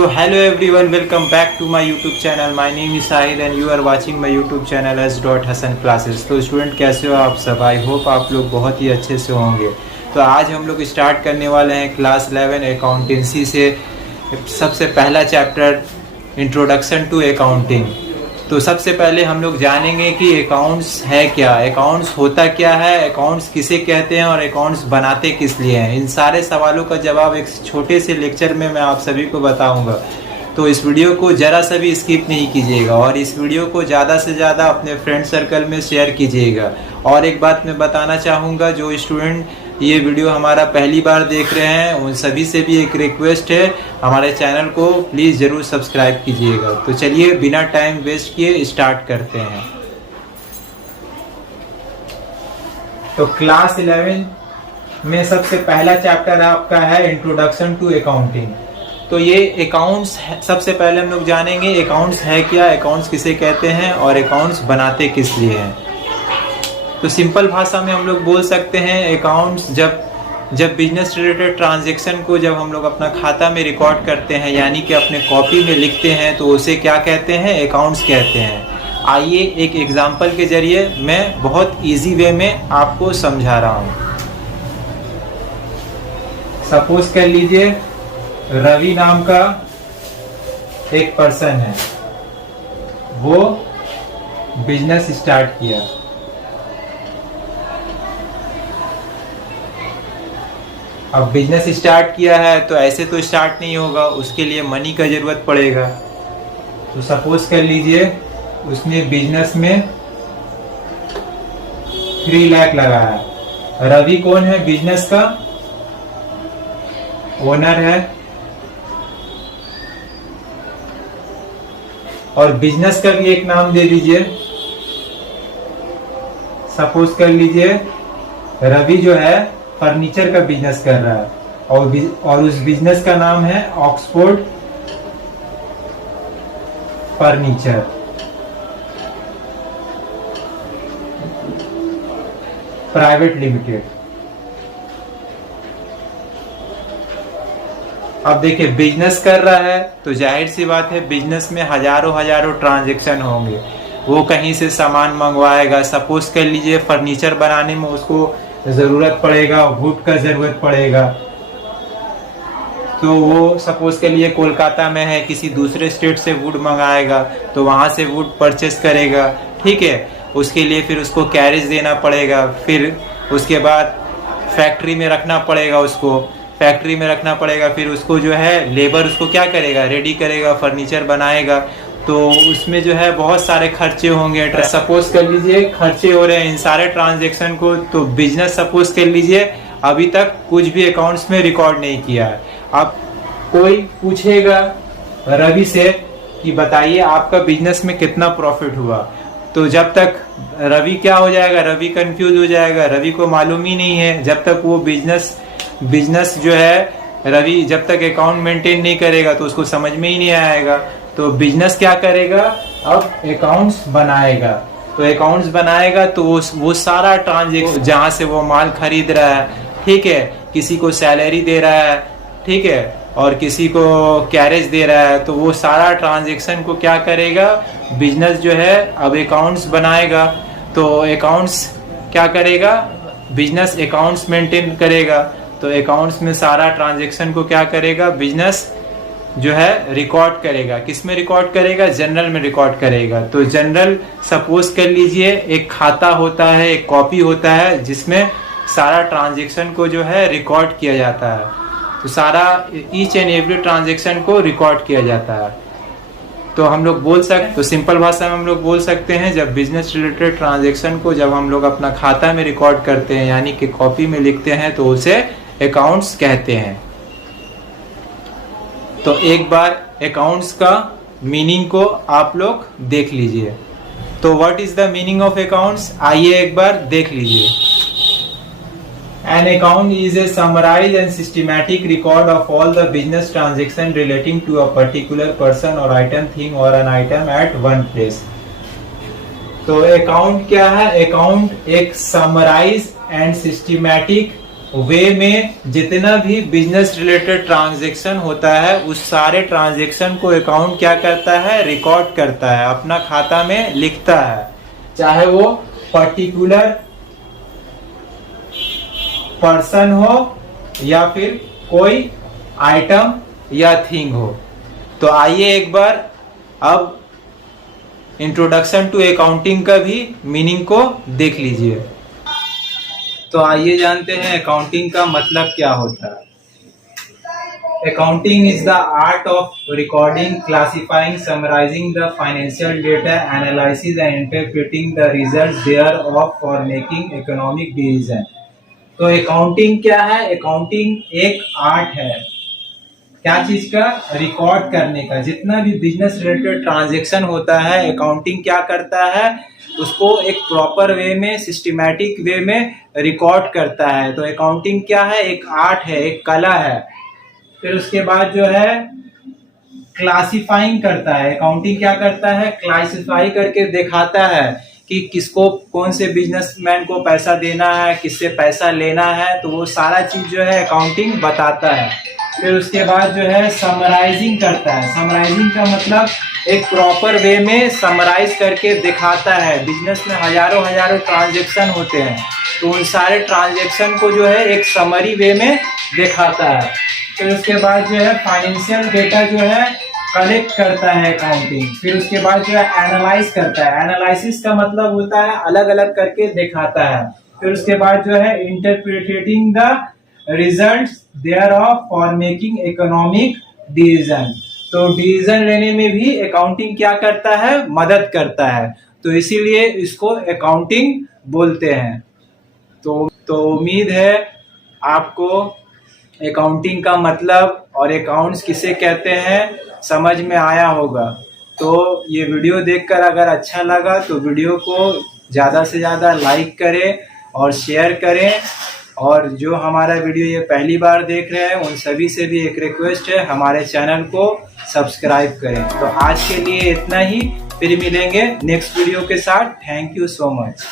So hello everyone, welcome back to my YouTube channel. My name is Sahil and you are watching my YouTube channel as Hassan Classes. तो student कैसे हो आप सब? I hope आप लोग बहुत ही अच्छे से होंगे। तो आज हम लोग स्टार्ट करने वाले हैं क्लास 11 अकाउंटेंसी से सबसे पहला चैप्टर इंट्रोडक्शन टू अकाउंटिंग। तो सबसे पहले हम लोग जानेंगे कि अकाउंट्स है क्या, अकाउंट्स होता क्या है, अकाउंट्स किसे कहते हैं और अकाउंट्स बनाते किस लिए हैं। इन सारे सवालों का जवाब एक छोटे से लेक्चर में मैं आप सभी को बताऊंगा। तो इस वीडियो को ज़रा सा भी स्किप नहीं कीजिएगा और इस वीडियो को ज़्यादा से ज़्यादा अपने फ्रेंड सर्कल में शेयर कीजिएगा। और एक बात मैं बताना चाहूँगा, जो स्टूडेंट ये वीडियो हमारा पहली बार देख रहे हैं उन सभी से भी एक रिक्वेस्ट है, हमारे चैनल को प्लीज़ ज़रूर सब्सक्राइब कीजिएगा। तो चलिए बिना टाइम वेस्ट किए स्टार्ट करते हैं। तो क्लास 11 में सबसे पहला चैप्टर आपका है इंट्रोडक्शन टू अकाउंटिंग। तो ये अकाउंट्स सबसे पहले हम लोग जानेंगे अकाउंट्स है क्या, अकाउंट्स किसे कहते हैं और अकाउंट्स बनाते किस लिए हैं। तो सिंपल भाषा में हम लोग बोल सकते हैं अकाउंट्स जब बिजनेस रिलेटेड ट्रांजैक्शन को जब हम लोग अपना खाता में रिकॉर्ड करते हैं यानी कि अपने कॉपी में लिखते हैं तो उसे क्या कहते हैं, अकाउंट्स कहते हैं। आइए एक एग्जांपल के जरिए मैं बहुत इजी वे में आपको समझा रहा हूँ। सपोज कर लीजिए रवि नाम का एक पर्सन है, वो बिजनेस स्टार्ट किया। अब बिजनेस स्टार्ट किया है तो ऐसे तो स्टार्ट नहीं होगा, उसके लिए मनी का ज़रूरत पड़ेगा। तो सपोज कर लीजिए उसने बिजनेस में 3 लाख लगाया। रवि कौन है? बिजनेस का ओनर है और बिजनेस का भी एक नाम दे दीजिए। सपोज कर लीजिए रवि जो है फर्नीचर का बिजनेस कर रहा है और उस बिजनेस का नाम है ऑक्सफोर्ड फर्नीचर। Private limited. अब देखिए बिजनेस कर रहा है तो जाहिर सी बात है बिजनेस में हजारों ट्रांजैक्शन होंगे। वो कहीं से सामान मंगवाएगा। सपोज कर लीजिए फर्नीचर बनाने में उसको ज़रूरत पड़ेगा, वुड का ज़रूरत पड़ेगा। तो वो सपोज के लिए कोलकाता में है, किसी दूसरे स्टेट से वुड मंगाएगा तो वहाँ से वुड परचेस करेगा, ठीक है। उसके लिए फिर उसको कैरेज देना पड़ेगा, फिर उसके बाद फैक्ट्री में रखना पड़ेगा, फिर उसको जो है लेबर उसको क्या करेगा, रेडी करेगा, फर्नीचर बनाएगा। तो उसमें जो है बहुत सारे खर्चे होंगे। सपोज कर लीजिए खर्चे हो रहे हैं इन सारे ट्रांजैक्शन को। तो बिजनेस सपोज कर लीजिए अभी तक कुछ भी अकाउंट्स में रिकॉर्ड नहीं किया है। अब कोई पूछेगा रवि से कि बताइए आपका बिजनेस में कितना प्रॉफिट हुआ, तो जब तक रवि क्या हो जाएगा, रवि कंफ्यूज हो जाएगा, रवि को मालूम ही नहीं है। जब तक वो बिजनेस जो है रवि जब तक अकाउंट मेंटेन नहीं करेगा तो उसको समझ में ही नहीं आएगा। तो बिजनेस क्या करेगा, अब अकाउंट्स बनाएगा। तो अकाउंट्स बनाएगा तो वो सारा ट्रांजैक्शन जहाँ से वो माल खरीद रहा है, ठीक है, किसी को सैलरी दे रहा है, ठीक है, और किसी को कैरेज दे रहा है, तो वो सारा ट्रांजैक्शन को क्या करेगा, बिजनेस जो है अब अकाउंट्स बनाएगा। तो अकाउंट्स क्या करेगा, बिजनेस अकाउंट्स मेंटेन करेगा। तो अकाउंट्स में सारा ट्रांजैक्शन को क्या करेगा, बिजनेस जो है रिकॉर्ड करेगा। किस में रिकॉर्ड करेगा, जनरल में रिकॉर्ड करेगा। तो जनरल सपोज कर लीजिए एक खाता होता है, एक कॉपी होता है जिसमें सारा ट्रांजैक्शन को जो है रिकॉर्ड किया जाता है। तो सारा ईच एंड एवरी ट्रांजैक्शन को रिकॉर्ड किया जाता है। तो हम लोग बोल सकते, तो सिंपल भाषा में हम लोग बोल सकते हैं जब बिजनेस रिलेटेड ट्रांजैक्शन को जब हम लोग अपना खाता में रिकॉर्ड करते हैं यानी कि कॉपी में लिखते हैं तो उसे अकाउंट्स कहते हैं। तो एक बार अकाउंट्स का मीनिंग को आप लोग देख लीजिए। तो what is the meaning of accounts, आइए एक बार देख लीजिए। An account is a summarized and systematic record of all the business transaction relating to a particular person or item, thing or an item at one place. तो account क्या है, account एक summarise and systematic way में जितना भी business related transaction होता है उस सारे ट्रांजैक्शन को अकाउंट क्या करता है, रिकॉर्ड करता है, अपना खाता में लिखता है, चाहे वो पर्टिकुलर पर्सन हो या फिर कोई आइटम या थिंग हो। तो आइए एक बार अब इंट्रोडक्शन टू अकाउंटिंग का भी मीनिंग को देख लीजिए। तो आइए जानते हैं अकाउंटिंग का मतलब क्या होता है। Accounting is the art of recording, classifying, summarising the financial data, analysis and interpreting the results thereof for making economic decision. तो अकाउंटिंग क्या है? अकाउंटिंग एक आर्ट है, क्या चीज का? रिकॉर्ड करने का। जितना भी बिजनेस रिलेटेड ट्रांजैक्शन होता है अकाउंटिंग क्या करता है, उसको एक प्रॉपर वे में, सिस्टमैटिक वे में रिकॉर्ड करता है। तो अकाउंटिंग क्या है? एक आर्ट है, एक कला है। फिर उसके बाद जो है क्लासिफाइंग करता है। अकाउंटिंग क्या करता है? क्लासिफाई करके दिखाता है कि किसको, कौन से बिजनेसमैन को पैसा देना है, किससे पैसा लेना है, तो वो सारा चीज जो है अकाउंटिंग बताता है। फिर उसके बाद जो है समराइजिंग करता है। समराइजिंग का मतलब एक प्रॉपर वे में समराइज करके दिखाता है। बिजनेस में हजारों हजारों ट्रांजैक्शन होते हैं, तो उन सारे ट्रांजैक्शन को जो है एक समरी वे में दिखाता है। फिर उसके बाद जो है फाइनेंशियल डेटा जो है कलेक्ट करता है अकाउंटिंग। फिर उसके बाद जो है एनालाइज करता है। एनालिसिस का मतलब होता है अलग अलग करके दिखाता है। फिर उसके बाद जो है interpreting the results thereof for making economic decision. तो डिसीजन लेने में भी अकाउंटिंग क्या करता है? मदद करता है। तो इसीलिए इसको अकाउंटिंग बोलते हैं। तो उम्मीद है आपको अकाउंटिंग का मतलब और अकाउंट्स किसे कहते हैं समझ में आया होगा। तो ये वीडियो देखकर अगर अच्छा लगा तो वीडियो को ज़्यादा से ज़्यादा लाइक करें और शेयर करें। और जो हमारा वीडियो ये पहली बार देख रहे हैं उन सभी से भी एक रिक्वेस्ट है, हमारे चैनल को सब्सक्राइब करें। तो आज के लिए इतना ही, फिर मिलेंगे नेक्स्ट वीडियो के साथ। Thank you so much.